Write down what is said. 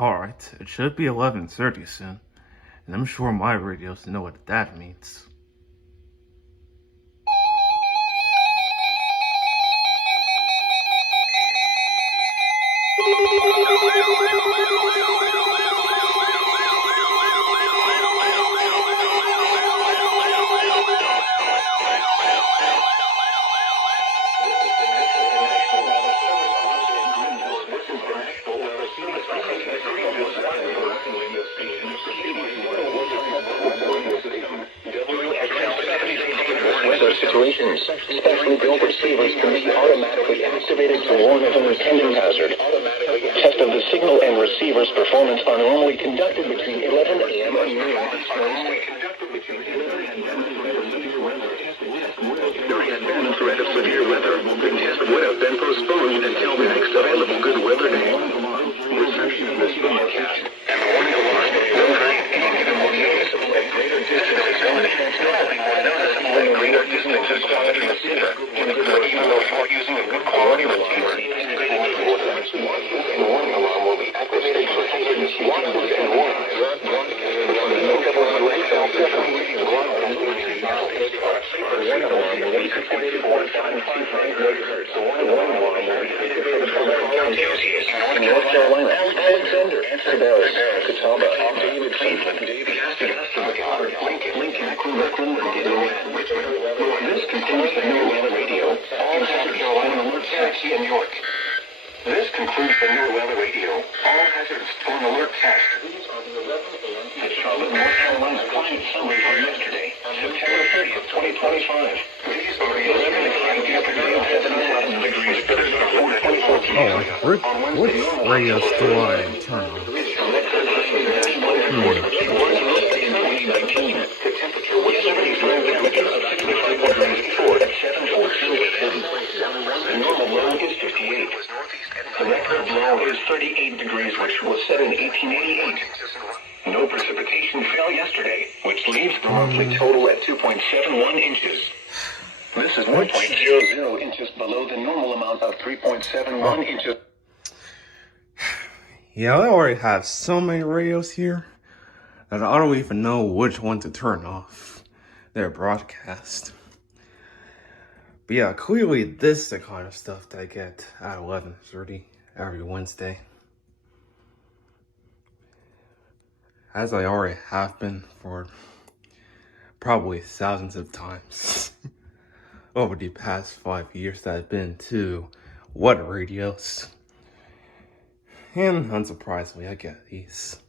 Alright, it should be 11:30 soon, and I'm sure my radios know what that means. Situations. Specially built receivers can be automatically activated to warn of an impending hazard. Test of the signal and receiver's performance are normally conducted between 11 a.m. and noon. During advanced threat of severe weather, the test would have been postponed until the next available good weather day. Reception of this broadcast and warning alarm will create even more noticeable at greater distances. Greater distances from the receiver, even though you are using a good quality receiver. The warning alarm will be activated for hazardous watches and warnings. WXL70 broadcast warning alarm will be activated for 555 megahertz. The warning alarm will be activated for North Carolina, Alexander, Cabarrus, Catawba, David, Cleveland, Lincoln, Cleveland, This concludes the New Weather Radio. All hazards on alert test in York. This concludes the New Weather Radio. All hazards on alert test. These are the 11 a.m. The Charlotte, North Carolina climate summary for yesterday, September 30th, 2025. These are the 11 a.m. temperatures, 77 degrees Fahrenheit. Which radio still I turn on? The temperature was 75 temperatures of 65 degrees forward at 7:14. The normal low is 58. The record low is 38 degrees, which was set in 1888. No precipitation fell yesterday, which leaves the monthly total at 2.71 inches. This is 1.00 inches below the normal amount of 3.71 inches. Yeah, I already have so many radios here that I don't even know which one to turn off their broadcast. But yeah, clearly this is the kind of stuff that I get at 11:30 every Wednesday. As I already have been for probably thousands of times over the past 5 years that I've been to What Radios. And unsurprisingly, I get these.